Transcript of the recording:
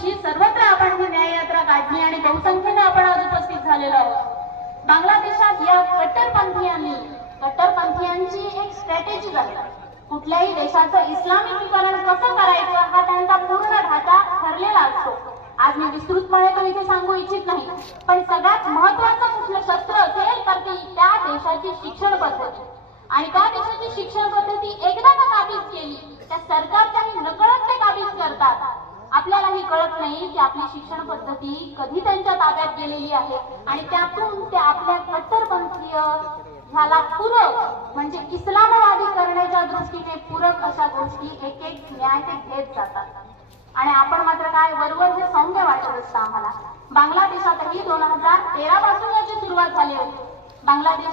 दिवशी सर्वत्र आपण ही न्याय यात्रा काढली आणि बहुसंख्येने आपण आज उपस्थित झालेलो आहोत। बांगलादेशात या कट्टरपंथीयांची एक स्ट्रॅटेजी आहे। कुठल्याही देशाचं इस्लामिकीकरण कसं करायचं हा त्यांचा पूर्ण ढाचा ठरलेला असतो। आज मी विस्तृतपणे तो इथे सांगू इच्छित नाही, पण सगळ्यात महत्त्वाचं कुठलं शस्त्र असेल तर ती त्या देशाची शिक्षण पद्धती। आणि त्या देशाची शिक्षण पद्धती एकदा का काबीज केली त्या सरकारच्याही नकळत ते काबीज करतात। आपल्यालाही कळत नाही की आपली शिक्षण पद्धती कधी त्यांच्या ताब्यात गेलेली आहे आणि त्यातून ते आपल्या कट्टरपंथीय ह्याला पूरक म्हणजे इस्लामवादी करण्याच्या दृष्टीने पूरक अशा गोष्टी एक एक न्याय ते घेत जातात। आणि आपण मात्र काय वरवर हे सौम्य वाटत असतं आम्हाला। बांगलादेशातही 2013 पासून याची सुरुवात झाली होती। बांगलादेश